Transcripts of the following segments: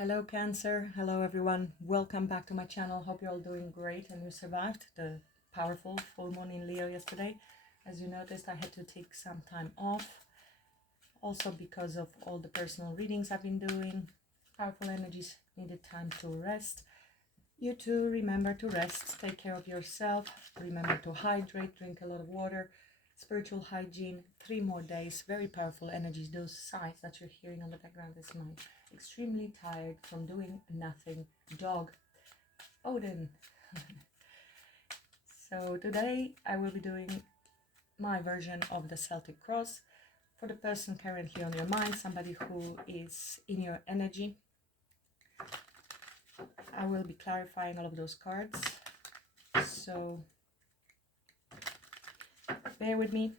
Hello Cancer, hello everyone, welcome back to my channel. Hope you're all doing great and you survived the powerful full moon in Leo yesterday. As you noticed, I had to take some time off, also because of all the personal readings I've been doing. Powerful energies needed time to rest. You too, remember to rest, take care of yourself, remember to hydrate, drink a lot of water. Spiritual hygiene, 3 more days, very powerful energies. Those sighs that you're hearing on the background is my extremely tired from doing nothing dog, Odin. So today I will be doing my version of the Celtic Cross for the person currently on your mind, somebody who is in your energy. I will be clarifying all of those cards, so bear with me.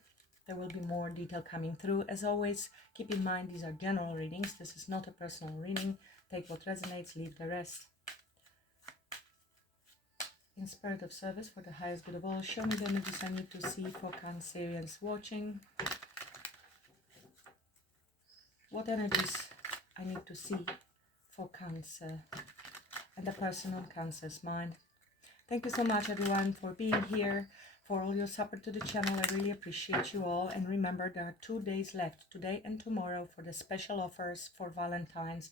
There will be more detail coming through. As always, keep in mind these are general readings. This is not a personal reading. Take what resonates, leave the rest. In spirit of service for the highest good of all, show me the energies I need to see for Cancerians watching. What energies I need to see for Cancer and the person on Cancer's mind. Thank you so much everyone for being here, for all your support to the channel. I really appreciate you all, and remember there are 2 days left, today and tomorrow, for the special offers for Valentine's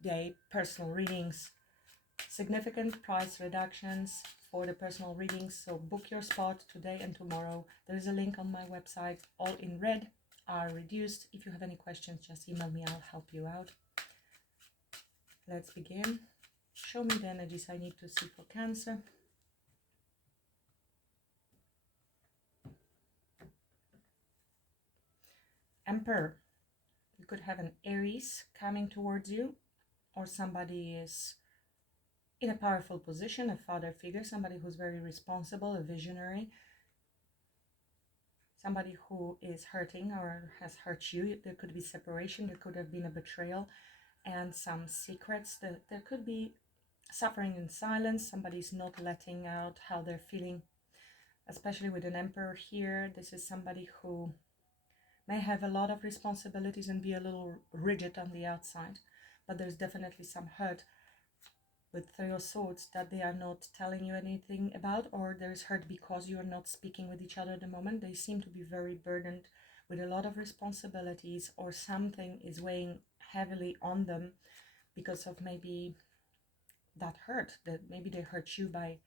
Day personal readings. Significant price reductions for the personal readings, so book your spot today and tomorrow. There is a link on my website. All in red are reduced. If you have any questions, just email me, I'll help you out. Let's begin. Show me the energies I need to see for Cancer. Emperor. You could have an Aries coming towards you, or somebody is in a powerful position, a father figure, somebody who's very responsible, a visionary, somebody who is hurting or has hurt you. There could be separation, there could have been a betrayal and some secrets. There could be suffering in silence. Somebody's not letting out how they're feeling, especially with an Emperor here. This is somebody who may have a lot of responsibilities and be a little rigid on the outside, but there's definitely some hurt with 3 of Swords that they are not telling you anything about, or there's hurt because you are not speaking with each other at the moment. They seem to be very burdened with a lot of responsibilities, or something is weighing heavily on them because of maybe that hurt, that maybe they hurt you by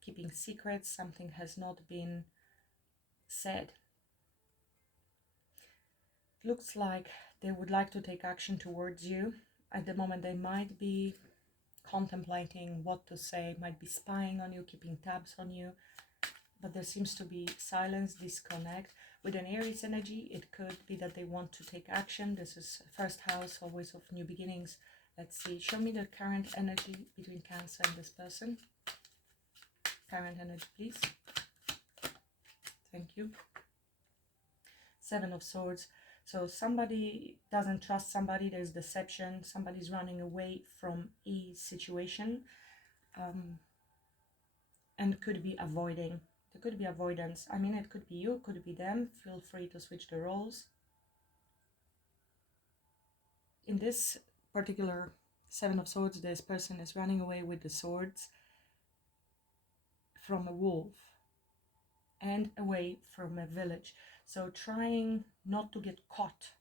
keeping secrets. Something has not been said. Looks like they would like to take action towards you. At the moment they might be contemplating what to say, might be spying on you, keeping tabs on you, but there seems to be silence, disconnect. With an Aries energy, it could be that they want to take action. This is first house, always of new beginnings. Let's see, show me the current energy between Cancer and this person. Current energy, please. Thank you. 7 of Swords. So somebody doesn't trust somebody, there's deception, somebody's running away from a situation, and could be avoiding. There could be avoidance. I mean, it could be you, it could be them. Feel free to switch the roles. In this particular 7 of Swords, this person is running away with the swords from a wolf and away from a village. So trying not to get caught,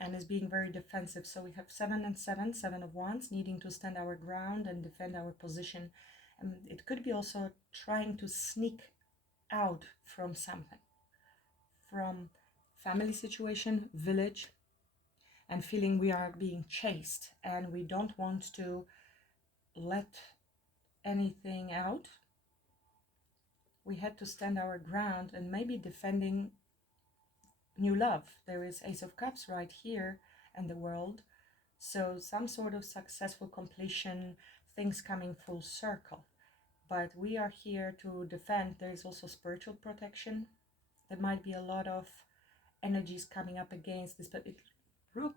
and is being very defensive. So we have 7 and 7, 7 of Wands, needing to stand our ground and defend our position. And it could be also trying to sneak out from something, from family situation, village, and feeling we are being chased and we don't want to let anything out. We had to stand our ground and maybe defending new love. There is Ace of Cups right here and the World. So some sort of successful completion, things coming full circle. But we are here to defend. There is also spiritual protection. There might be a lot of energies coming up against this, but it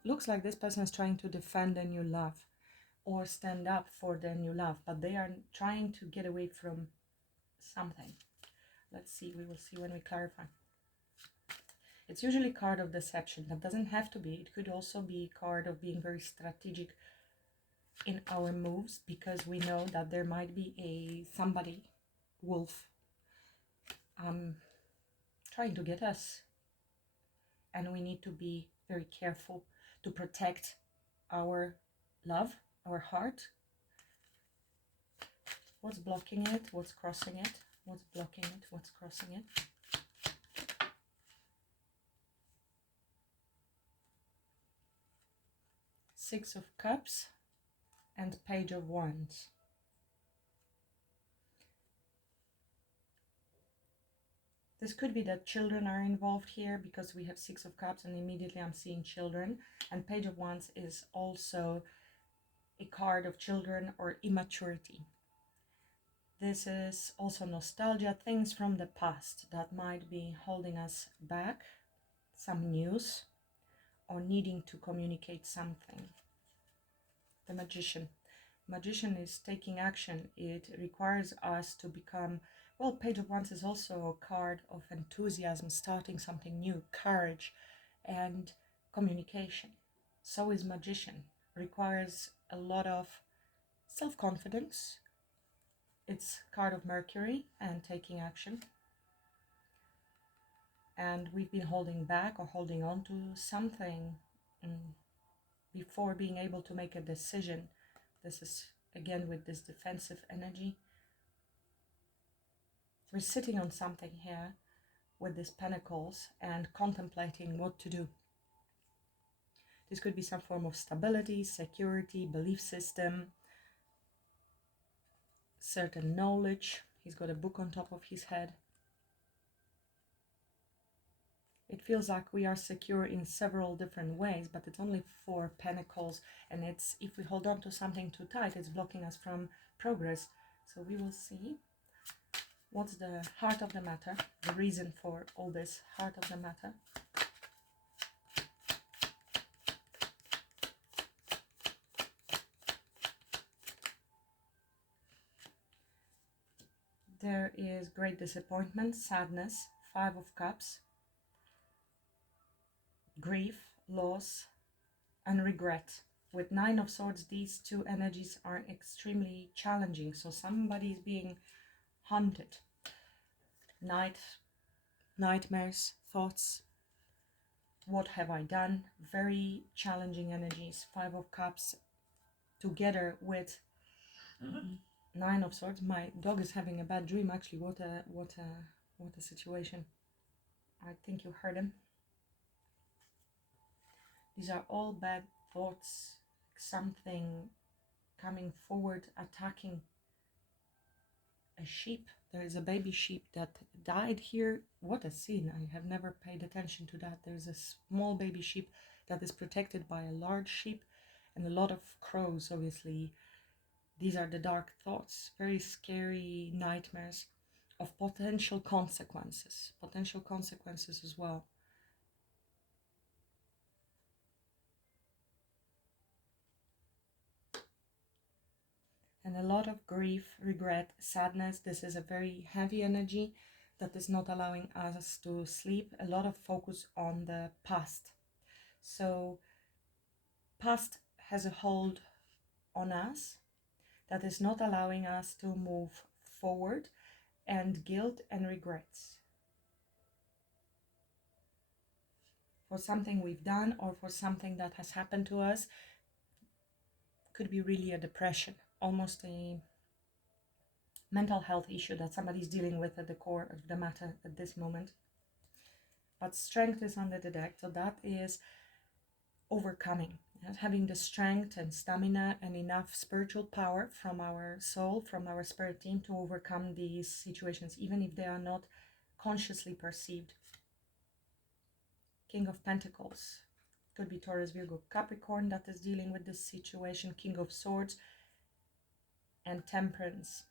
looks like this person is trying to defend their new love or stand up for their new love, but they are trying to get away from something. Let's see, we will see when we clarify. It's usually card of deception. That doesn't have to be. It could also be card of being very strategic in our moves, because we know that there might be somebody, wolf, trying to get us, and we need to be very careful to protect our love, our heart. What's blocking it? What's crossing it? What's blocking it? What's crossing it? Six of Cups and Page of Wands. This could be that children are involved here, because we have Six of Cups and immediately I'm seeing children. And Page of Wands is also a card of children or immaturity. This is also nostalgia, things from the past that might be holding us back, some news, or needing to communicate something. The Magician. Magician is taking action. It requires us to become, well, Page of Wands is also a card of enthusiasm, starting something new, courage, and communication. So is Magician. Requires a lot of self-confidence. It's card of Mercury and taking action. And we've been holding back or holding on to something before being able to make a decision. This is again with this defensive energy. We're sitting on something here with these pentacles and contemplating what to do. This could be some form of stability, security, belief system, certain knowledge. He's got a book on top of his head. It feels like we are secure in several different ways, but it's only 4 pentacles, and it's, if we hold on to something too tight, it's blocking us from progress. So we will see what's the heart of the matter, the reason for all this heart of the matter. There is great disappointment, sadness, 5 of Cups, grief, loss, and regret. With 9 of Swords, these 2 energies are extremely challenging. So somebody is being haunted. Nightmares, thoughts. What have I done? Very challenging energies. 5 of Cups together with 9 of Swords. My dog is having a bad dream. Actually, what a situation. I think you heard him. These are all bad thoughts. Something coming forward, attacking a sheep. There is a baby sheep that died here. What a scene. I have never paid attention to that. There's a small baby sheep that is protected by a large sheep and a lot of crows, obviously. These are the dark thoughts, very scary nightmares of potential consequences as well. And a lot of grief, regret, sadness. This is a very heavy energy that is not allowing us to sleep. A lot of focus on the past. So past has a hold on us that is not allowing us to move forward, and guilt and regrets for something we've done or for something that has happened to us. Could be really a depression, almost a mental health issue that somebody's dealing with at the core of the matter at this moment. But strength is under the deck, so that is overcoming, having the strength and stamina and enough spiritual power from our soul, from our spirit team, to overcome these situations, even if they are not consciously perceived. King of Pentacles, could be Taurus, Virgo, Capricorn that is dealing with this situation. King of Swords and Temperance,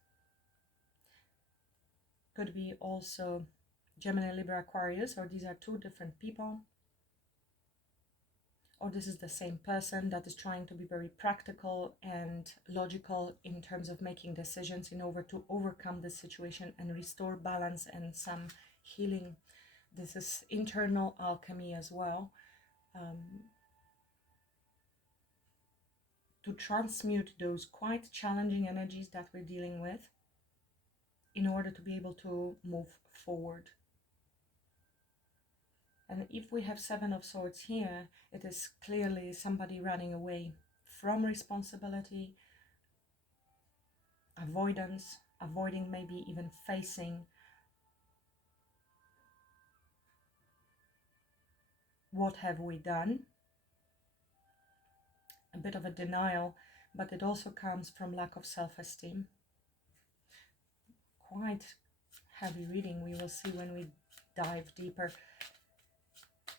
could be also Gemini, Libra, Aquarius, or these are 2 different people, or this is the same person that is trying to be very practical and logical in terms of making decisions in order to overcome this situation and restore balance and some healing This is internal alchemy as well. To transmute those quite challenging energies that we're dealing with in order to be able to move forward. And if we have Seven of Swords here, it is clearly somebody running away from responsibility, avoidance, avoiding maybe even facing what have we done, a bit of a denial, but it also comes from lack of self-esteem. Quite heavy reading, we will see when we dive deeper.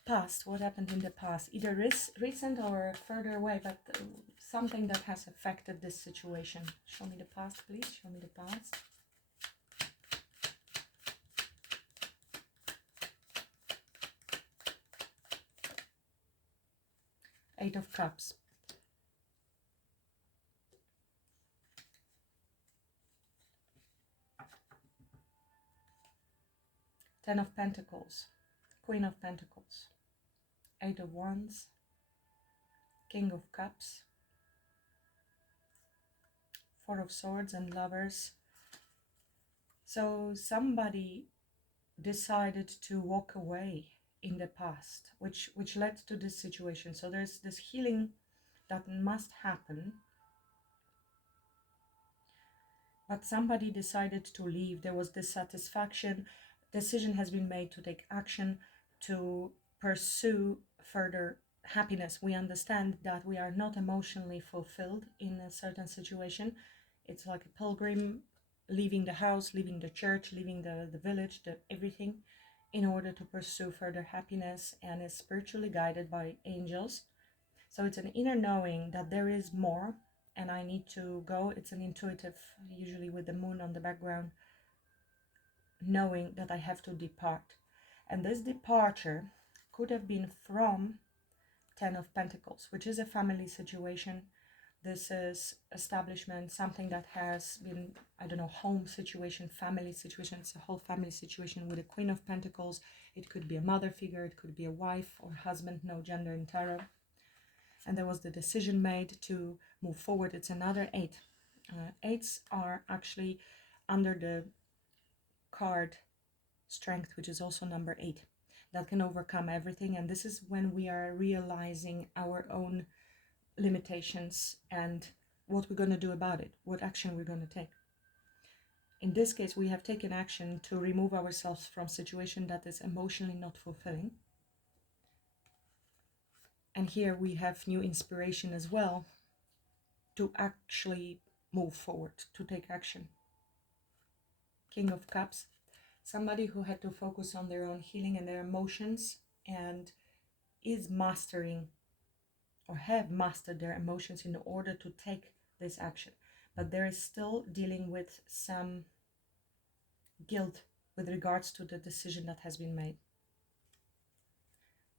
Past, what happened in the past, either recent or further away, but something that has affected this situation. Show me the past, please. Show me the past. Eight of Cups. Ten of Pentacles. Queen of Pentacles. Eight of Wands. King of Cups. Four of Swords and Lovers. So somebody decided to walk away in the past, which led to this situation. So there's this healing that must happen, but somebody decided to leave. There was dissatisfaction. Decision has been made to take action, to pursue further happiness. We understand that we are not emotionally fulfilled in a certain situation. It's like a pilgrim leaving the house, leaving the church, leaving the village, everything, in order to pursue further happiness, and is spiritually guided by angels. So it's an inner knowing that there is more and I need to go. It's an intuitive, usually with the moon on the background, knowing that I have to depart. And this departure could have been from Ten of Pentacles, which is a family situation. This is establishment, something that has been, I don't know, home situation, family situation. It's a whole family situation with a Queen of Pentacles. It could be a mother figure, it could be a wife or husband, no gender in tarot. And there was the decision made to move forward. It's another eight. Eights are actually under the card Strength, which is also number 8. That can overcome everything. And this is when we are realizing our own limitations and what we're going to do about it, what action we're going to take. In this case, we have taken action to remove ourselves from a situation that is emotionally not fulfilling. And here we have new inspiration as well to actually move forward, to take action. King of Cups, somebody who had to focus on their own healing and their emotions and is mastering or have mastered their emotions in order to take this action. But there is still dealing with some guilt with regards to the decision that has been made.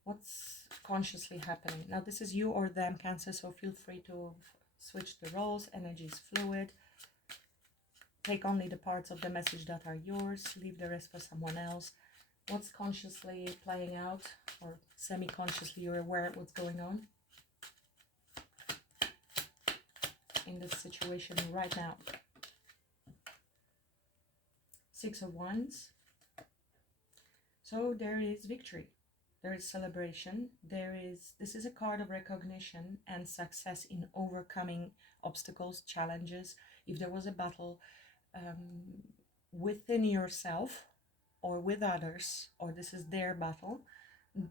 What's consciously happening? Now this is you or them, Cancer, so feel free to switch the roles. Energy is fluid. Take only the parts of the message that are yours, leave the rest for someone else. What's consciously playing out, or semi-consciously you're aware of what's going on in this situation right now? Six of Wands. So there is victory. There is celebration. This is a card of recognition and success in overcoming obstacles, challenges. If there was a battle within yourself or with others, or this is their battle,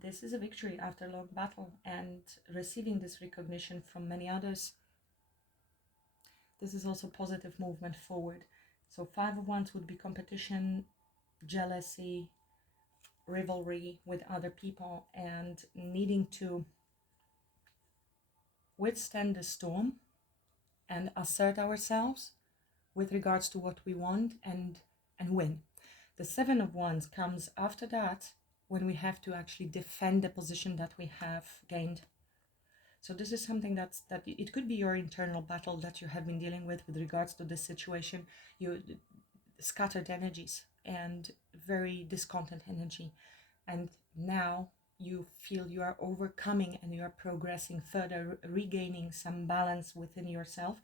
this is a victory after a long battle, and receiving this recognition from many others. This is also positive movement forward. So Five of Wands would be competition, jealousy, rivalry with other people, and needing to withstand the storm and assert ourselves with regards to what we want and win. The Seven of Wands comes after that, when we have to actually defend the position that we have gained. So this is something that it could be your internal battle that you have been dealing with regards to this situation. You scattered energies and very discontent energy. and now you feel you are overcoming and you are progressing further, regaining some balance within yourself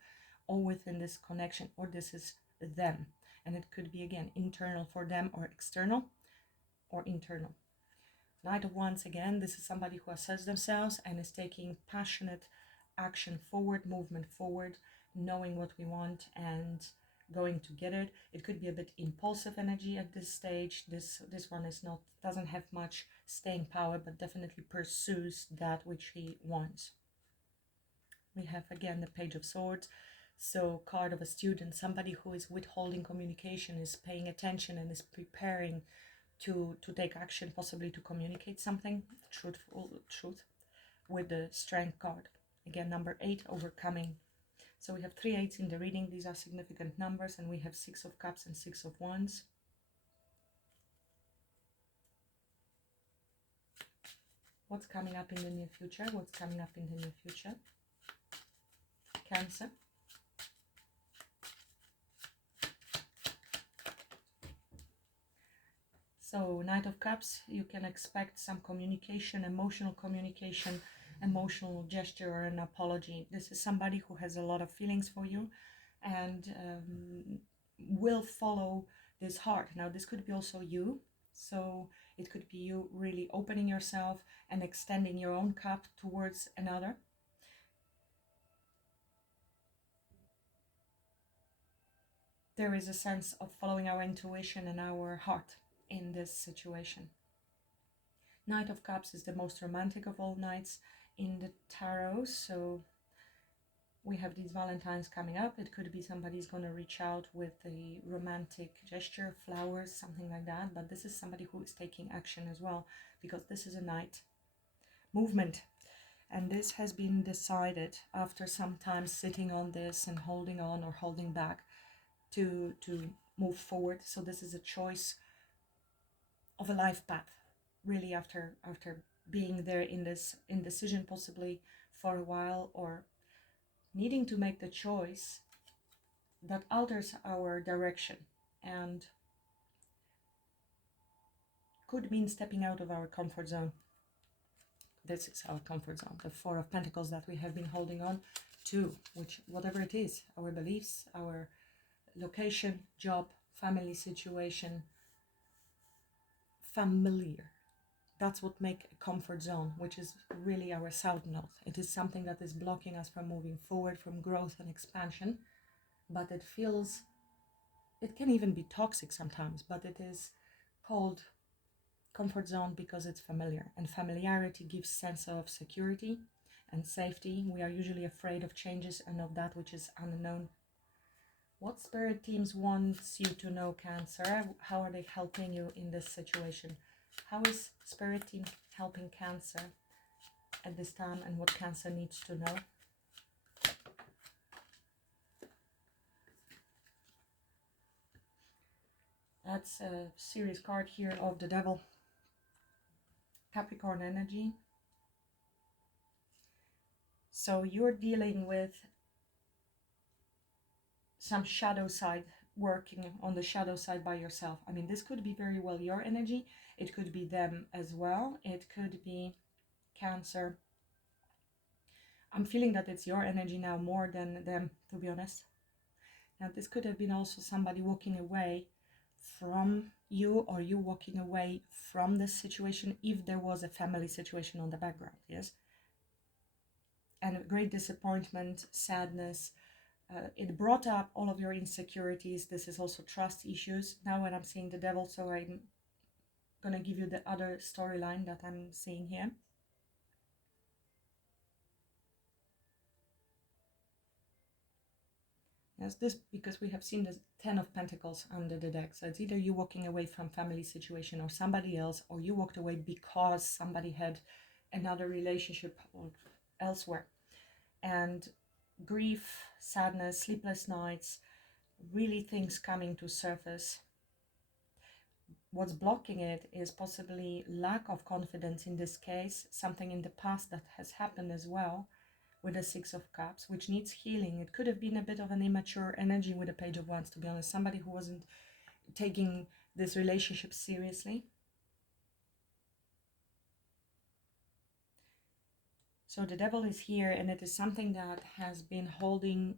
or within this connection, or this is them. And it could be again internal for them, or external or internal. Knight of Wands, again, this is somebody who assesses themselves and is taking passionate action forward, movement forward, knowing what we want and going to get it. It could be a bit impulsive energy at this stage. This one is not, doesn't have much staying power, but definitely pursues that which he wants. We have again the Page of Swords. So card of a student, somebody who is withholding communication, is paying attention and is preparing to take action, possibly to communicate something, truth, with the Strength card. Again, number 8, overcoming. So we have 3 8s in the reading. These are significant numbers, and we have 6 of Cups and 6 of Wands. What's coming up in the near future? What's coming up in the near future? Cancer. So Knight of Cups, you can expect some communication, emotional gesture or an apology. This is somebody who has a lot of feelings for you and will follow this heart. Now this could be also you. So it could be you really opening yourself and extending your own cup towards another. There is a sense of following our intuition and our heart in this situation. Knight of Cups is the most romantic of all knights in the tarot. So we have these Valentines coming up. It could be somebody's going to reach out with a romantic gesture, flowers, something like that. But this is somebody who is taking action as well, because this is a knight movement. And this has been decided after some time sitting on this and holding on or holding back to move forward. So this is a choice of a life path, really, after being there in this indecision possibly for a while, or needing to make the choice that alters our direction and could mean stepping out of our comfort zone. This is our comfort zone, the 4 of Pentacles that we have been holding on to, which whatever it is, our beliefs, our location, job, family situation, familiar. That's what makes a comfort zone, which is really our south node. It is something that is blocking us from moving forward, from growth and expansion. But it feels, it can even be toxic sometimes, but it is called comfort zone because it's familiar. And familiarity gives sense of security and safety. We are usually afraid of changes and of that which is unknown. What spirit teams wants you to know, Cancer? How are they helping you in this situation? How is spirit team helping Cancer at this time, and what Cancer needs to know? That's a serious card here of the Devil. Capricorn energy. So you're dealing with some shadow side, working on the shadow side by yourself. I mean, this could be very well your energy. It could be them as well. It could be Cancer. I'm feeling that it's your energy now more than them, to be honest. Now, this could have been also somebody walking away from you, or you walking away from this situation if there was a family situation on the background, yes? And great disappointment, sadness. It brought up all of your insecurities. This is also trust issues. Now when I'm seeing the Devil, so I'm going to give you the other storyline that I'm seeing here. Yes, this because we have seen the 10 of Pentacles under the deck. So it's either you walking away from family situation or somebody else, or you walked away because somebody had another relationship or elsewhere. And grief, sadness, sleepless nights, really things coming to surface. What's blocking it is possibly lack of confidence in this case, something in the past that has happened as well with the 6 of Cups, which needs healing. It could have been a bit of an immature energy with the Page of Wands, to be honest, somebody who wasn't taking this relationship seriously. So the devil is here, and it is something that has been holding,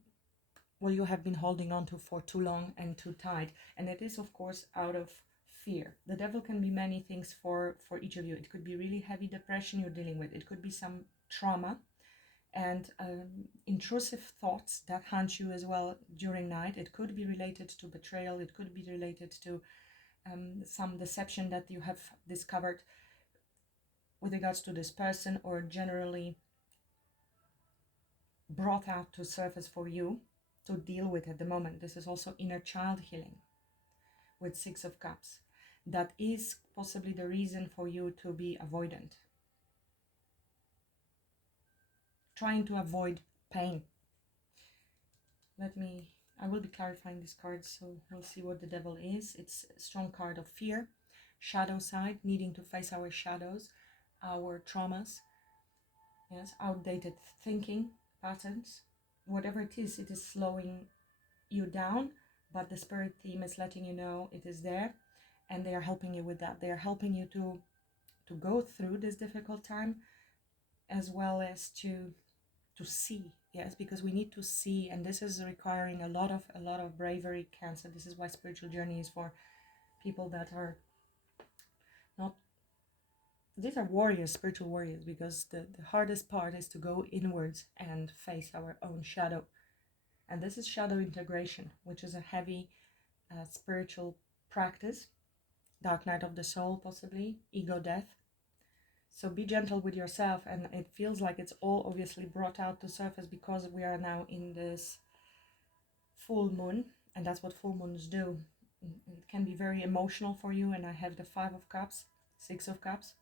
well, you have been holding on to for too long and too tight. And it is, of course, out of fear. The devil can be many things for each of you. It could be really heavy depression you're dealing with. It could be some trauma and intrusive thoughts that haunt you as well during night. It could be related to betrayal. It could be related to some deception that you have discovered with regards to this person, or generally brought out to surface for you to deal with at the moment. This is also inner child healing with Six of Cups. That is possibly the reason for you to be avoidant, trying to avoid pain. I will be clarifying this card, so we'll see what the devil is. It's a strong card of fear, shadow side, needing to face our shadows, our traumas, yes, outdated thinking patterns. Whatever it is slowing you down, but the spirit team is letting you know it is there, and they are helping you with that. They are helping you to go through this difficult time, as well as to see, yes, because we need to see, and this is requiring a lot of bravery, Cancer. This is why spiritual journey is for people that are not, these are warriors, spiritual warriors, because the hardest part is to go inwards and face our own shadow. And this is shadow integration, which is a heavy spiritual practice. Dark night of the soul, possibly ego death. So be gentle with yourself, and it feels like it's all obviously brought out to surface because we are now in this full moon, and that's what full moons do. It can be very emotional for you, and I have the Five of Cups, Six of Cups.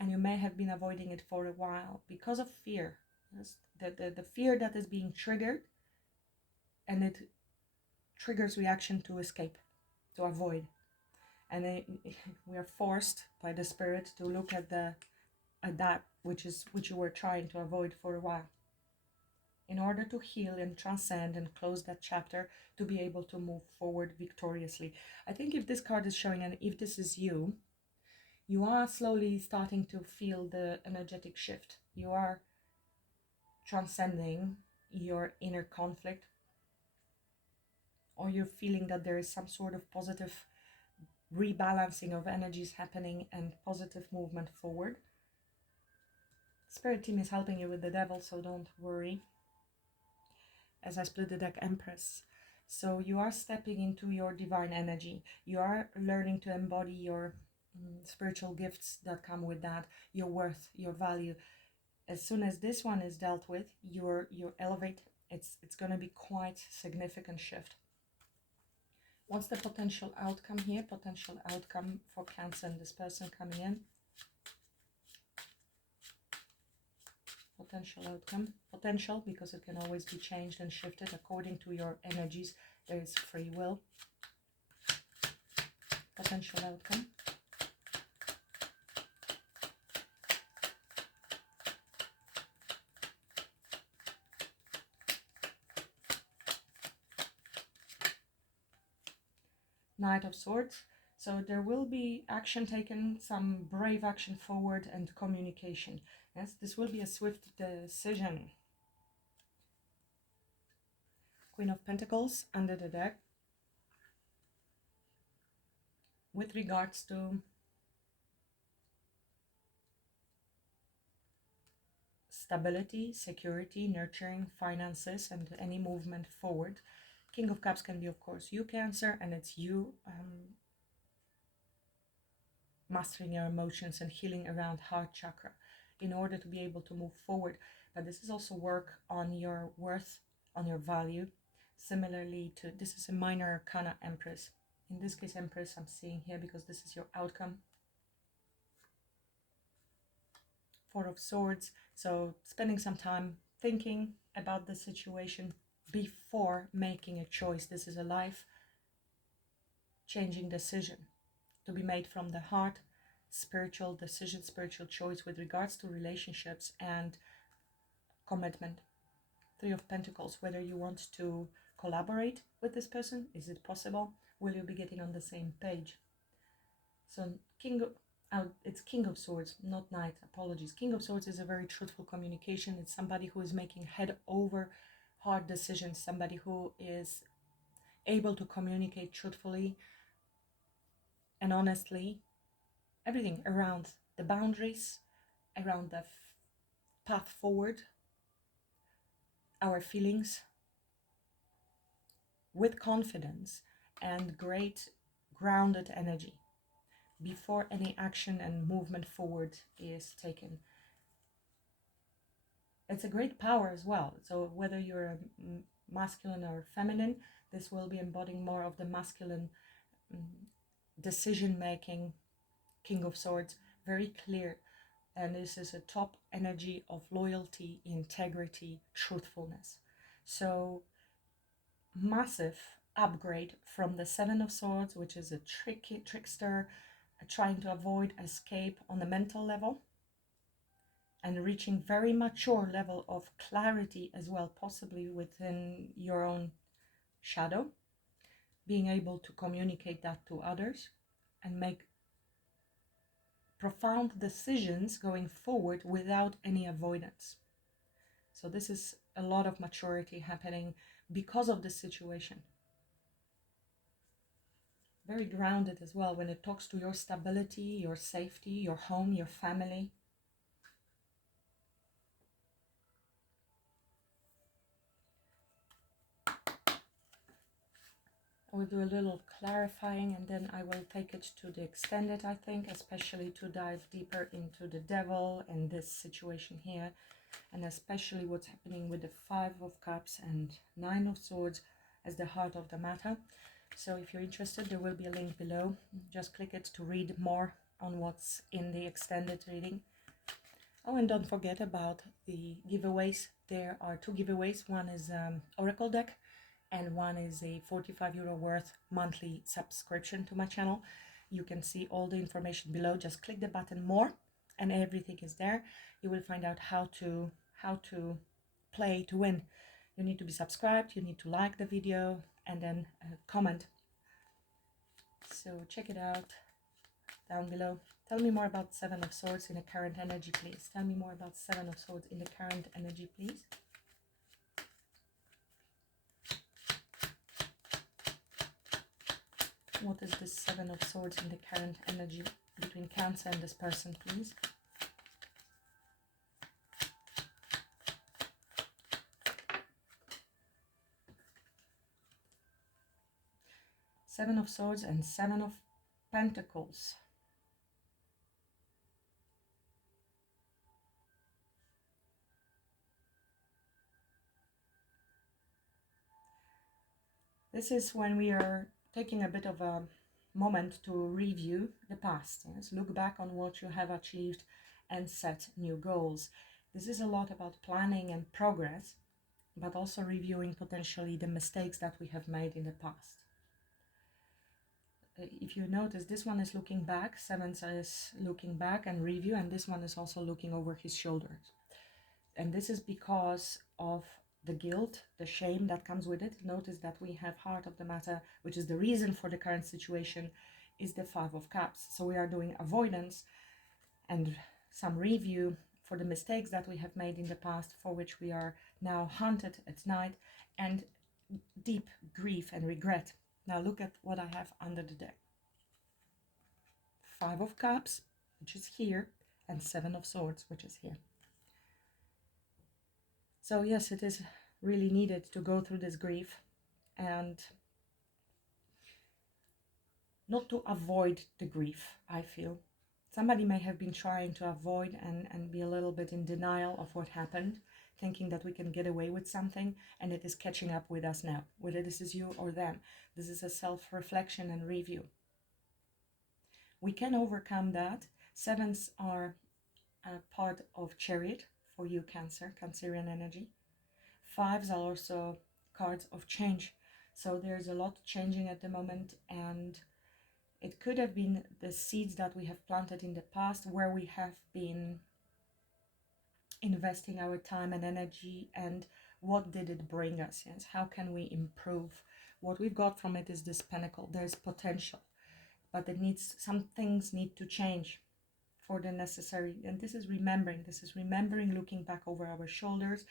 And you may have been avoiding it for a while because of fear. Yes? The fear that is being triggered, and it triggers reaction to escape, to avoid. And we are forced by the spirit to look at that which you were trying to avoid for a while, in order to heal and transcend and close that chapter, to be able to move forward victoriously. I think if this card is showing, and if this is you, you are slowly starting to feel the energetic shift. You are transcending your inner conflict, or you're feeling that there is some sort of positive rebalancing of energies happening and positive movement forward. Spirit team is helping you with the devil, so don't worry. As I split the deck, Empress. So you are stepping into your divine energy. You are learning to embody your spiritual gifts that come with that, your worth, your value. As soon as this one is dealt with, you elevate. It's going to be quite significant shift. What's the potential outcome here? Potential outcome for Cancer and this person coming in. Potential outcome. Potential, because it can always be changed and shifted according to your energies. There is free will. Potential outcome. Knight of Swords. So there will be action taken, some brave action forward, and communication. Yes, this will be a swift decision. Queen of Pentacles under the deck. With regards to stability, security, nurturing, finances, and any movement forward. King of Cups can be, of course, you, Cancer, and it's you mastering your emotions and healing around heart chakra in order to be able to move forward. But this is also work on your worth, on your value. Similarly to, this is a minor arcana, Empress. In this case, Empress, I'm seeing here because this is your outcome. Four of Swords. So spending some time thinking about the situation before making a choice. This is a life changing decision to be made from the heart, spiritual decision, spiritual choice with regards to relationships and commitment. Three of Pentacles, whether you want to collaborate with this person, is it possible? Will you be getting on the same page? So It's King of Swords, not Knight. Apologies. King of Swords is a very truthful communication. It's somebody who is making head over hard decisions, somebody who is able to communicate truthfully and honestly everything around the boundaries, around the path forward, our feelings, with confidence and great grounded energy before any action and movement forward is taken. It's a great power as well. So whether you're a masculine or feminine, this will be embodying more of the masculine decision making. King of Swords, very clear, and this is a top energy of loyalty, integrity, truthfulness. So massive upgrade from the Seven of Swords, which is a trickster, trying to avoid escape on the mental level, and reaching very mature level of clarity as well, possibly within your own shadow, being able to communicate that to others and make profound decisions going forward without any avoidance. So this is a lot of maturity happening because of this situation. Very grounded as well when it talks to your stability, your safety, your home, your family. I will do a little clarifying and then I will take it to the extended, I think, especially to dive deeper into the devil and this situation here, and especially what's happening with the Five of Cups and Nine of Swords as the heart of the matter. So if you're interested, there will be a link below. Just click it to read more on what's in the extended reading. Oh, and don't forget about the giveaways. There are two giveaways. One is Oracle deck, and one is a €45 worth monthly subscription to my channel. You can see all the information below. Just click the button more and everything is there. You will find out how to play to win. You need to be subscribed, you need to like the video, and then comment. So check it out down below. Tell me more about Seven of Swords in the current energy, please. Tell me more about Seven of Swords in the current energy, please. What is this Seven of Swords in the current energy between Cancer and this person, please? Seven of Swords and Seven of Pentacles. This is when we are taking a bit of a moment to review the past. Yes? Look back on what you have achieved and set new goals. This is a lot about planning and progress, but also reviewing potentially the mistakes that we have made in the past. If you notice, this one is looking back, Seven is looking back and review, and this one is also looking over his shoulders. And this is because of the guilt, the shame that comes with it. Notice that we have heart of the matter, which is the reason for the current situation, is the Five of Cups. So we are doing avoidance and some review for the mistakes that we have made in the past, for which we are now haunted at night, and deep grief and regret. Now look at what I have under the deck. Five of Cups, which is here, and Seven of Swords, which is here. So yes, it is really needed to go through this grief and not to avoid the grief, I feel. Somebody may have been trying to avoid and be a little bit in denial of what happened, thinking that we can get away with something, and it is catching up with us now, whether this is you or them. This is a self-reflection and review. We can overcome that. Sevens are a part of Chariot for you, Cancer, Cancerian energy. Fives are also cards of change. So there's a lot changing at the moment, and it could have been the seeds that we have planted in the past where we have been investing our time and energy, and what did it bring us? Yes, how can we improve? What we've got from it is this pentacle. There's potential, but some things need to change. for the necessary, and this is remembering, looking back over our shoulders.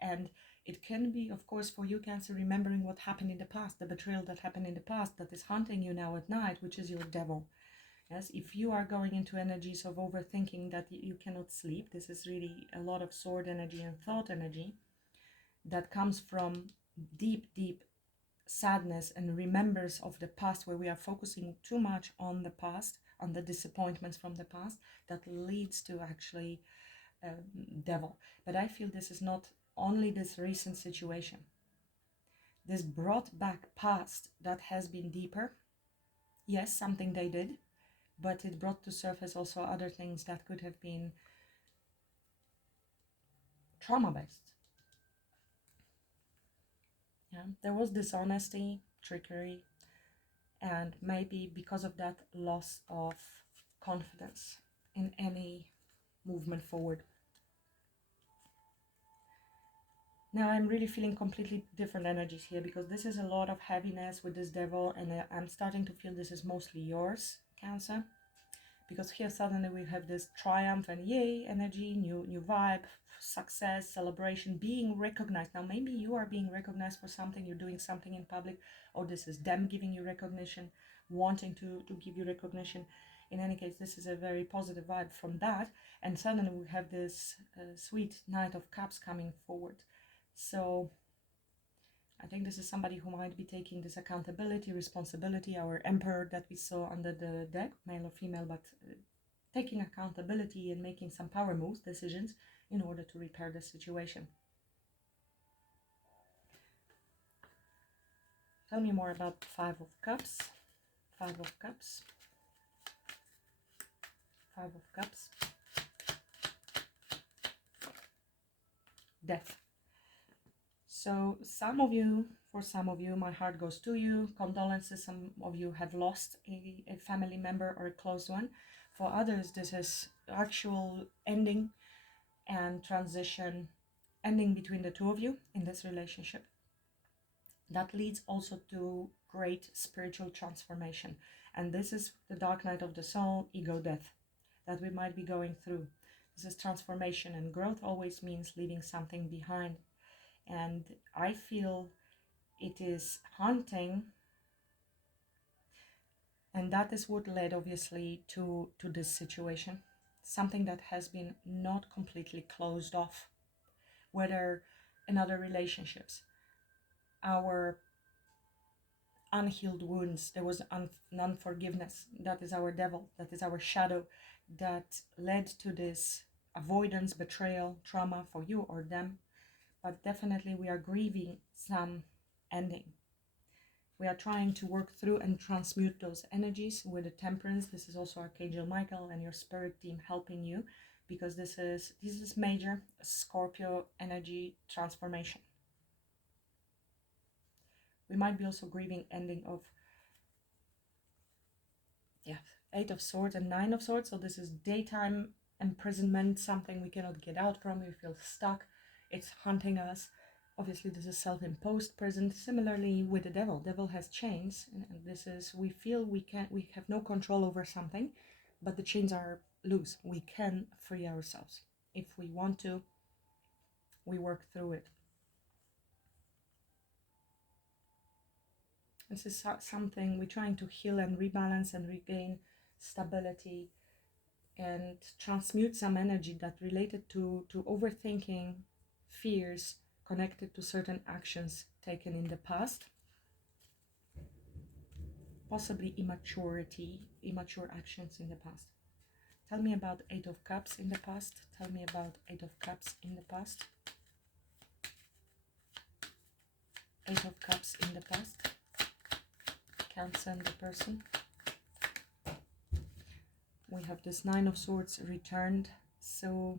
And it can be, of course, for you, Cancer, remembering what happened in the past, the betrayal that happened in the past that is haunting you now at night, which is your devil. Yes, if you are going into energies of overthinking that you cannot sleep, this is really a lot of sword energy and thought energy that comes from deep sadness and remembers of the past, where we are focusing too much on the past, on the disappointments from the past, that leads to actually devil. But I feel this is not only this recent situation. This brought back past that has been deeper. Yes, something they did, but it brought to surface also other things that could have been trauma-based. Yeah, there was dishonesty, trickery, and maybe because of that, loss of confidence in any movement forward. Now I'm really feeling completely different energies here, because this is a lot of heaviness with this devil, and I'm starting to feel this is mostly yours, Cancer, because here suddenly we have this triumph and yay energy, new vibe, success, celebration, being recognized. Now maybe you are being recognized for something, you're doing something in public, or this is them giving you recognition, wanting to give you recognition. In any case, this is a very positive vibe from that, and suddenly we have this sweet Knight of Cups coming forward. So I think this is somebody who might be taking this accountability, responsibility, our emperor that we saw under the deck, male or female, but taking accountability and making some power moves, decisions, in order to repair the situation. Tell me more about Five of Cups. Five of Cups. Five of Cups. Death. So for some of you, my heart goes to you. Condolences, some of you have lost a family member or a close one. For others, this is actual ending and transition, ending between the two of you in this relationship. That leads also to great spiritual transformation. And this is the dark night of the soul, ego death, that we might be going through. This is transformation, and growth always means leaving something behind. And I feel it is haunting, and that is what led obviously to this situation, something that has been not completely closed off, whether in other relationships, our unhealed wounds, there was unforgiveness, that is our devil, that is our shadow, that led to this avoidance, betrayal, trauma for you or them. But definitely we are grieving some ending. We are trying to work through and transmute those energies with the Temperance. This is also Archangel Michael and your spirit team helping you, because this is major Scorpio energy transformation. We might be also grieving ending of Eight of Swords and Nine of Swords. So this is daytime imprisonment, something we cannot get out from. We feel stuck. It's haunting us. Obviously, this is self-imposed prison. Similarly with the devil. Devil has chains, and this is, we feel we have no control over something, but the chains are loose. We can free ourselves if we want to. We work through it. This is something we're trying to heal and rebalance and regain stability and transmute some energy that related to overthinking, fears connected to certain actions taken in the past, possibly immature actions in the past. Tell me about Eight of Cups in the past. Tell me about Eight of Cups in the past. Eight of Cups in the past. Cancer and the person. We have this Nine of Swords returned. So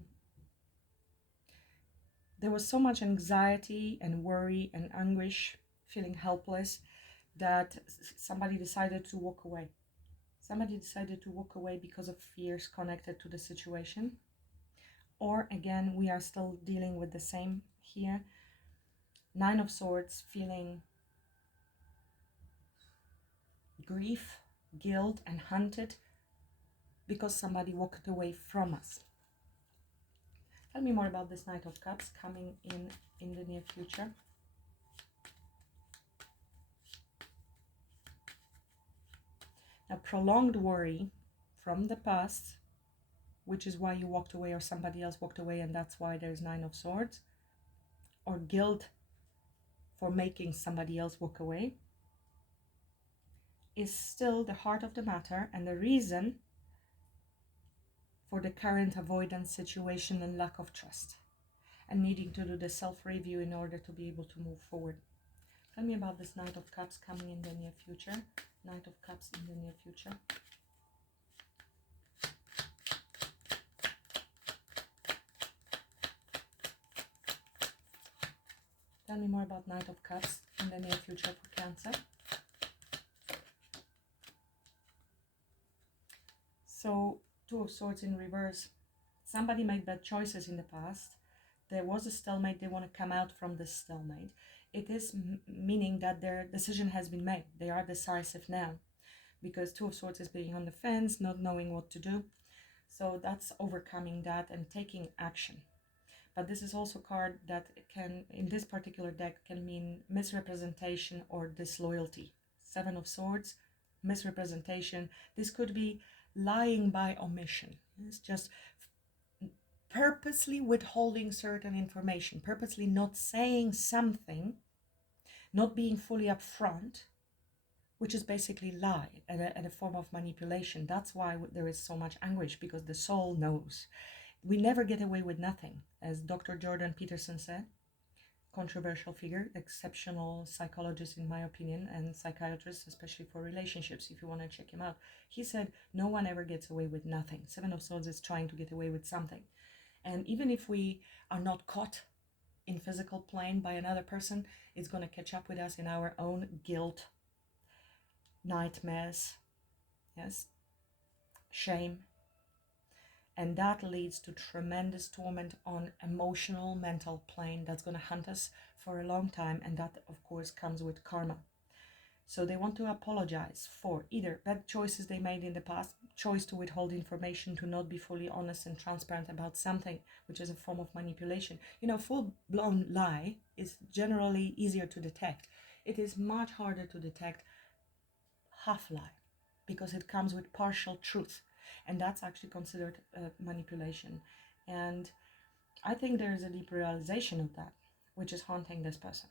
there was so much anxiety and worry and anguish, feeling helpless, that somebody decided to walk away. Somebody decided to walk away because of fears connected to the situation. Or again, we are still dealing with the same here. Nine of Swords, feeling grief, guilt, and hunted because somebody walked away from us. Tell me more about this Knight of Cups coming in the near future. A prolonged worry from the past, which is why you walked away or somebody else walked away, and that's why there's Nine of Swords, or guilt for making somebody else walk away, is still the heart of the matter and the reason for the current avoidance situation and lack of trust, and needing to do the self-review in order to be able to move forward. Tell me about this Knight of Cups coming in the near future. Knight of Cups in the near future. Tell me more about Knight of Cups in the near future for Cancer. So, Two of Swords in reverse. Somebody made bad choices in the past. There was a stalemate. They want to come out from this stalemate. It is meaning that their decision has been made. They are decisive now, because Two of Swords is being on the fence, not knowing what to do. So that's overcoming that and taking action. But this is also a card that can, in this particular deck, can mean misrepresentation or disloyalty. Seven of Swords, misrepresentation. This could be lying by omission. It's just purposely withholding certain information, purposely not saying something, not being fully upfront, which is basically lie and a form of manipulation. That's why there is so much anguish, because the soul knows. We never get away with nothing, as Dr. Jordan Peterson said. Controversial figure, exceptional psychologist in my opinion, and psychiatrist, especially for relationships, if you want to check him out. He said no one ever gets away with nothing. Seven of Swords is trying to get away with something. And even if we are not caught in physical plane by another person, it's going to catch up with us in our own guilt, nightmares, yes, shame. And that leads to tremendous torment on emotional, mental plane that's going to hunt us for a long time. And that, of course, comes with karma. So they want to apologize for either bad choices they made in the past, choice to withhold information, to not be fully honest and transparent about something, which is a form of manipulation. You know, full-blown lie is generally easier to detect. It is much harder to detect half lie, because it comes with partial truth, and that's actually considered manipulation. And I think there is a deep realization of that, which is haunting this person.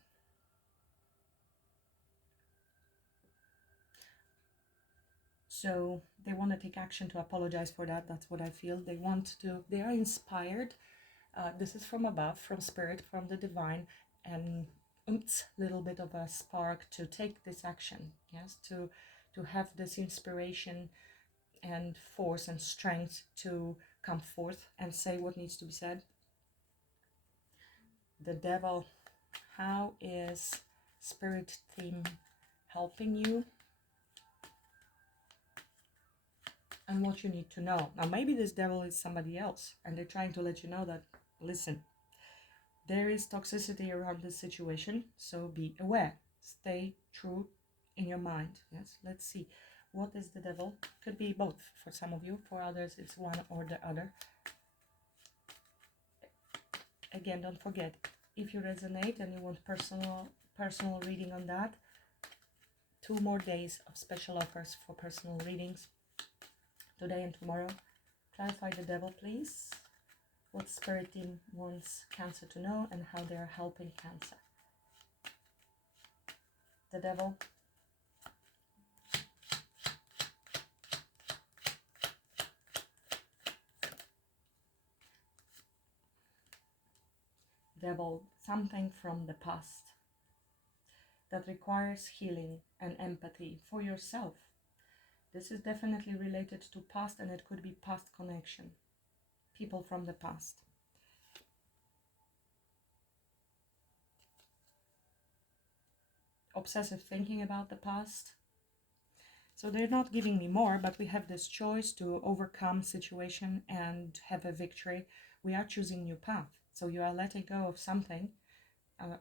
So they want to take action to apologize for that. That's what I feel. They want to, they are inspired. This is from above, from spirit, from the divine, and little bit of a spark to take this action. Yes, to have this inspiration and force and strength to come forth and say what needs to be said. The Devil, how is spirit team helping you? And what you need to know. Now, maybe this devil is somebody else, and they're trying to let you know that, listen, there is toxicity around this situation, so be aware. Stay true in your mind. Yes, let's see. What is the devil? Could be both for some of you. For others, it's one or the other. Again, don't forget, if you resonate and you want personal reading on that, 2 more days of special offers for personal readings, today and tomorrow. Clarify the devil, please. What spirit team wants Cancer to know and how they are helping Cancer. The devil. Devil, something from the past that requires healing and empathy for yourself. This is definitely related to past, and it could be past connection. People from the past. Obsessive thinking about the past. So they're not giving me more, but we have this choice to overcome situation and have a victory. We are choosing new path. So you are letting go of something,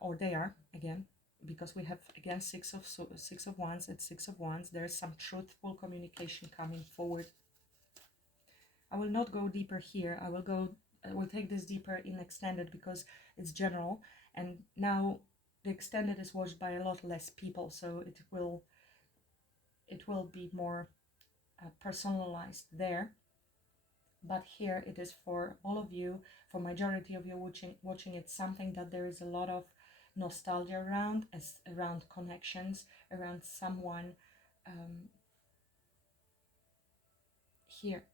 or they are, again, because we have, again, Six of Wands. It's Six of Wands. There's some truthful communication coming forward. I will not go deeper here. I will take this deeper in extended because it's general, and now the extended is watched by a lot less people, so it will be more personalized there. But here it is for all of you, for majority of you watching it, something that there is a lot of nostalgia around, around connections, around someone. Here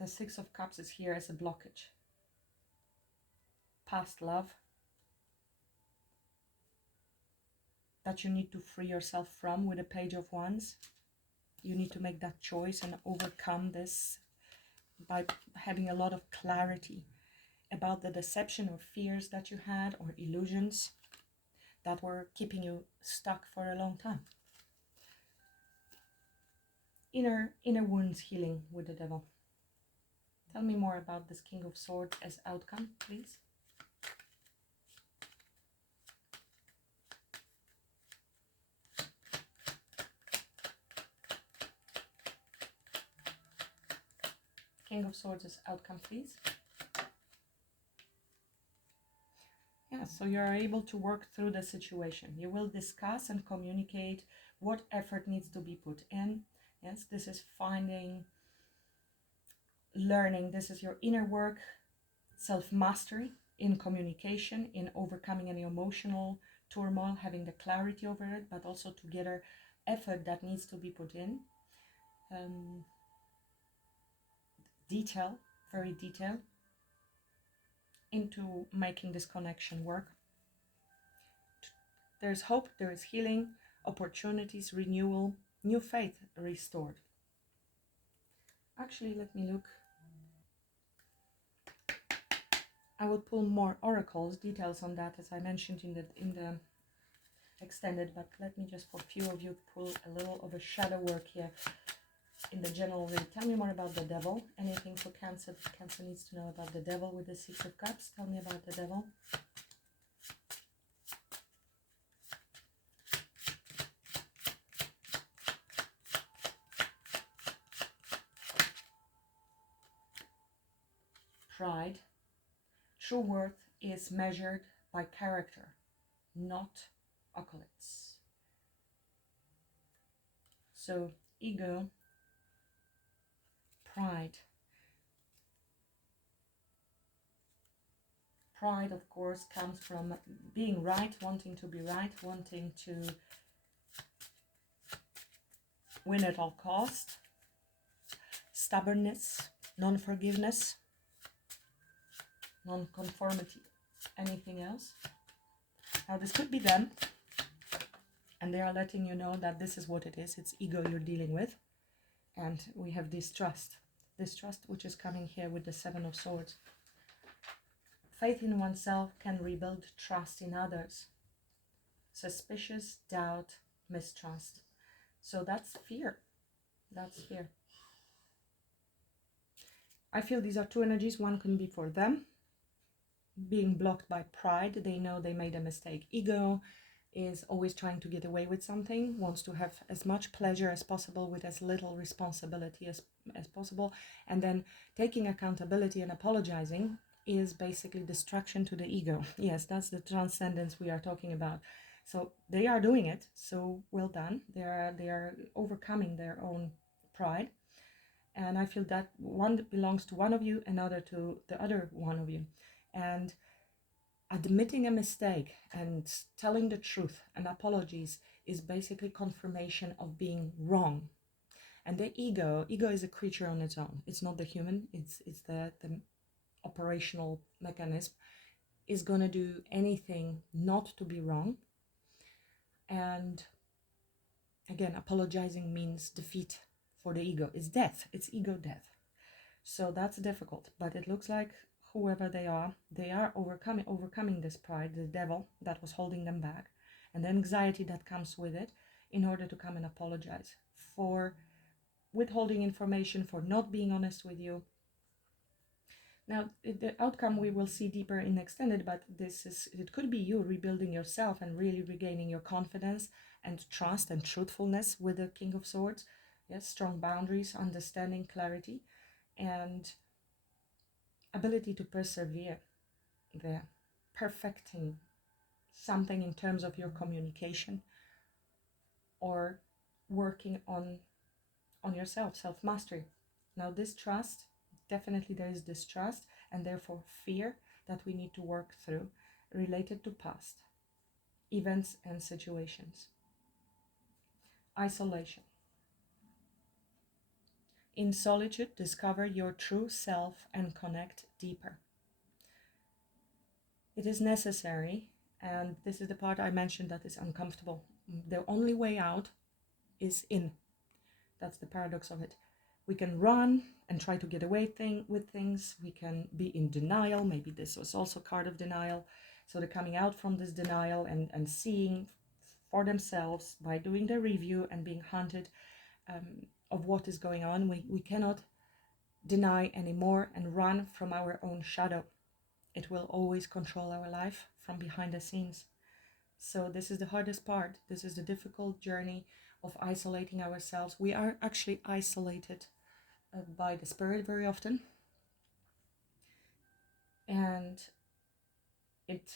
the Six of Cups is here as a blockage, past love that you need to free yourself from with a Page of Wands. You need to make that choice and overcome this by having a lot of clarity about the deception or fears that you had, or illusions that were keeping you stuck for a long time. Inner wounds healing with the Devil. Tell me more about this King of Swords as outcome, please. King of Swords as outcome, please. Yeah, so you are able to work through the situation. You will discuss and communicate what effort needs to be put in. Yes, this is finding, learning. This is your inner work, self-mastery in communication, in overcoming any emotional turmoil, having the clarity over it, but also together effort that needs to be put in. Detail, very detailed, into making this connection work. There's hope, there is healing, opportunities, renewal, new faith restored. Actually, let me look. I will pull more oracles, details on that, as I mentioned in the extended, but let me just, for a few of you, pull a little of a shadow work here in the general read. Tell me more about the Devil. Anything for Cancer? Cancer needs to know about the Devil with the Six of Cups. Tell me about the Devil. Pride. True worth is measured by character, not accolades. So ego, pride. Pride, of course, comes from being right, wanting to be right, wanting to win at all cost. Stubbornness, non-forgiveness, non-conformity. Anything else? Now this could be them, and they are letting you know that this is what it is. It's ego you're dealing with. And we have distrust. Distrust, which is coming here with the Seven of Swords. Faith in oneself can rebuild trust in others. Suspicious, doubt, mistrust. So that's fear. That's fear. I feel these are two energies. One can be for them, being blocked by pride. They know they made a mistake. Ego is always trying to get away with something, wants to have as much pleasure as possible with as little responsibility as possible. And then taking accountability and apologizing is basically distraction to the ego. Yes, that's the transcendence we are talking about. So they are doing it, so well done. They are overcoming their own pride. And I feel that one belongs to one of you, another to the other one of you. And admitting a mistake and telling the truth and apologies is basically confirmation of being wrong. And the ego is a creature on its own. It's not the human, it's the operational mechanism, is going to do anything not to be wrong. And again, apologizing means defeat for the ego. It's death. It's ego death. So that's difficult. But it looks like whoever they are overcoming this pride, the devil that was holding them back, and the anxiety that comes with it, in order to come and apologize for withholding information, for not being honest with you. Now, the outcome we will see deeper in extended, but it could be you rebuilding yourself and really regaining your confidence and trust and truthfulness with the King of Swords. Yes, strong boundaries, understanding, clarity. and ability to persevere there, perfecting something in terms of your communication, or working on yourself, self-mastery. Now this trust, definitely there is distrust and therefore fear that we need to work through, related to past events and situations. Isolation. In solitude, discover your true self and connect deeper. It is necessary, and this is the part I mentioned that is uncomfortable. The only way out is in. That's the paradox of it. We can run and try to get away with things. We can be in denial. Maybe this was also part of denial. So they're coming out from this denial and seeing for themselves by doing the review and being hunted of what is going on. We cannot deny anymore and run from our own shadow. It will always control our life from behind the scenes. So this is the hardest part. This is the difficult journey of isolating ourselves. We are actually isolated by the spirit very often. And it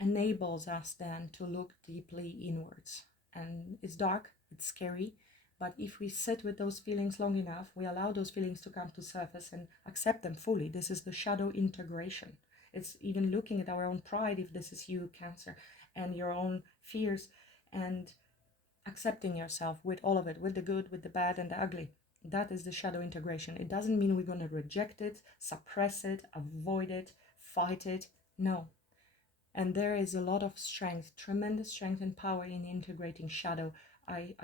enables us then to look deeply inwards. And it's dark, it's scary, but if we sit with those feelings long enough, we allow those feelings to come to surface and accept them fully. This is the shadow integration. It's even looking at our own pride, if this is you, Cancer, and your own fears, and accepting yourself with all of it, with the good, with the bad, and the ugly. That is the shadow integration. It doesn't mean we're going to reject it, suppress it, avoid it, fight it. No. And there is a lot of strength, tremendous strength and power in integrating shadow. I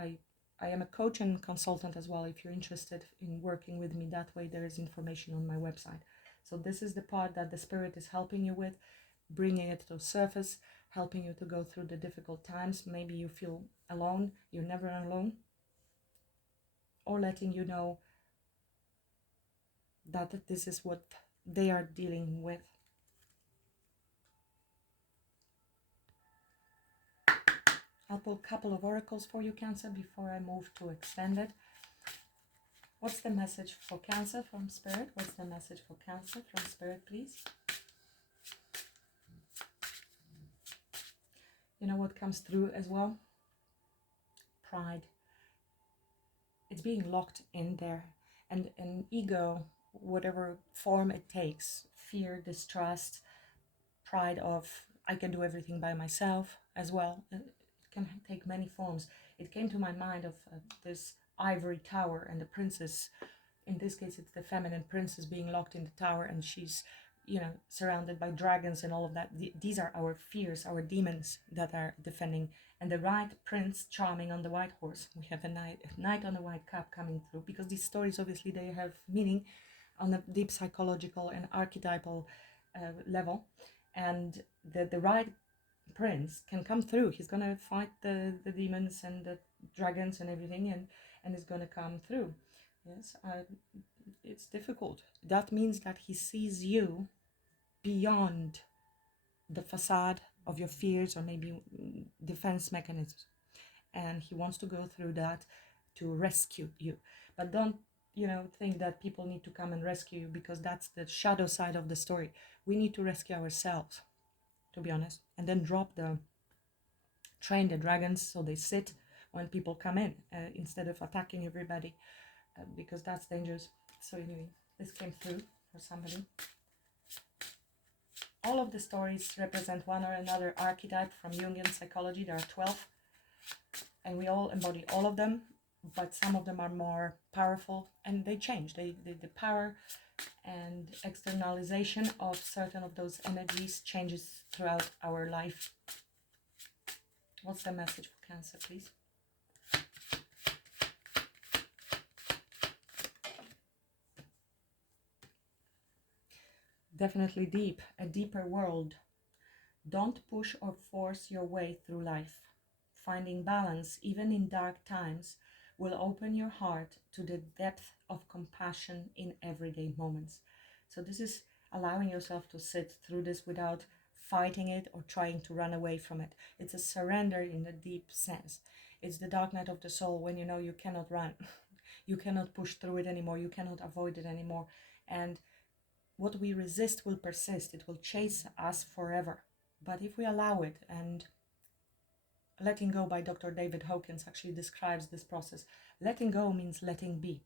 am a coach and consultant as well. If you're interested in working with me that way, there is information on my website. So this is the part that the spirit is helping you with, bringing it to surface, helping you to go through the difficult times. Maybe you feel alone, you're never alone, or letting you know that this is what they are dealing with. I'll pull a couple of oracles for you, Cancer, before I move to extended. What's the message for Cancer from Spirit? What's the message for Cancer from Spirit, please? You know what comes through as well? Pride. It's being locked in there. And ego, whatever form it takes, fear, distrust, pride of I can do everything by myself as well. It can take many forms. It came to my mind of this ivory tower and the princess. In this case, it's the feminine princess being locked in the tower, and she's, surrounded by dragons and all of that. These are our fears, our demons that are defending. And the right prince charming on the white horse. We have a knight on the white cup coming through, because these stories, obviously, they have meaning on a deep psychological and archetypal level. And the right prince can come through. He's going to fight the demons and the dragons and everything, and is going to come through. Yes, it's difficult. That means that he sees you beyond the facade of your fears or maybe defense mechanisms. And he wants to go through that to rescue you. But don't, think that people need to come and rescue you, because that's the shadow side of the story. We need to rescue ourselves, to be honest, and then train the dragons so they sit when people come in instead of attacking everybody, because that's dangerous. So anyway, this came through for somebody. All of the stories represent one or another archetype from Jungian psychology. There are 12, and we all embody all of them, but some of them are more powerful, and they change. The power and externalization of certain of those energies changes throughout our life. What's the message for Cancer, please? Definitely deep, a deeper world. Don't push or force your way through life. Finding balance, even in dark times, will open your heart to the depth of compassion in everyday moments. So this is allowing yourself to sit through this without fighting it or trying to run away from it. It's a surrender in a deep sense. It's the dark night of the soul, when you know you cannot run. You cannot push through it anymore. You cannot avoid it anymore. And what we resist will persist. It will chase us forever. But if we allow it, and letting go by Dr. David Hawkins actually describes this process. Letting go means letting be.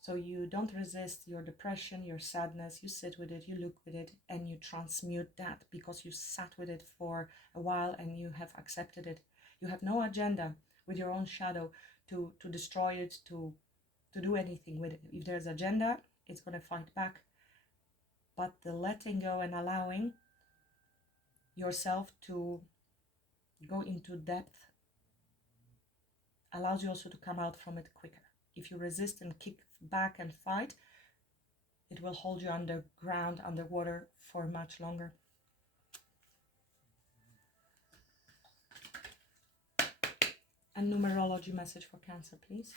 So you don't resist your depression, your sadness, you sit with it, you look with it, and you transmute that because you sat with it for a while and you have accepted it. You have no agenda with your own shadow to destroy it, to do anything with it. If there's agenda, it's going to fight back. But the letting go and allowing yourself to go into depth allows you also to come out from it quicker. If you resist and kick back and fight, it will hold you underground, underwater for much longer. A numerology message for Cancer, please.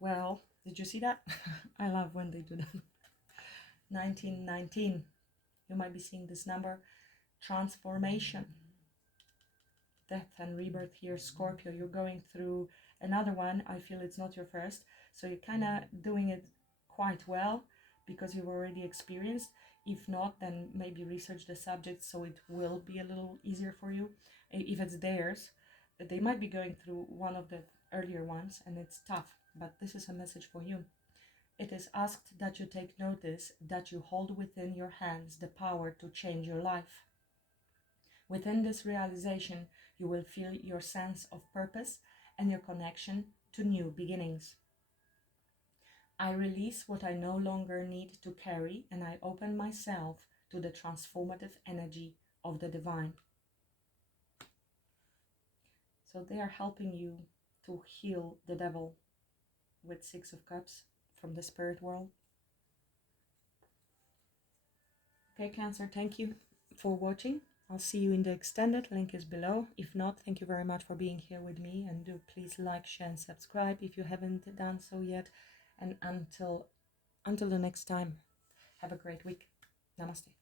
Well, did you see that? I love when they do that. 1919. You might be seeing this number. Transformation. Death and rebirth here. Scorpio, you're going through another one. I feel it's not your first. So you're kind of doing it quite well because you've already experienced. If not, then maybe research the subject so it will be a little easier for you. If it's theirs, they might be going through one of the earlier ones and it's tough, but this is a message for you. It is asked that you take notice that you hold within your hands the power to change your life. Within this realization, you will feel your sense of purpose and your connection to new beginnings. I release what I no longer need to carry, and I open myself to the transformative energy of the divine. So they are helping you to heal the devil with 6 of Cups from the spirit world. Okay, Cancer, thank you for watching. I'll see you in the extended, link is below. If not, thank you very much for being here with me, and do please like, share and subscribe if you haven't done so yet. And until the next time, have a great week. Namaste.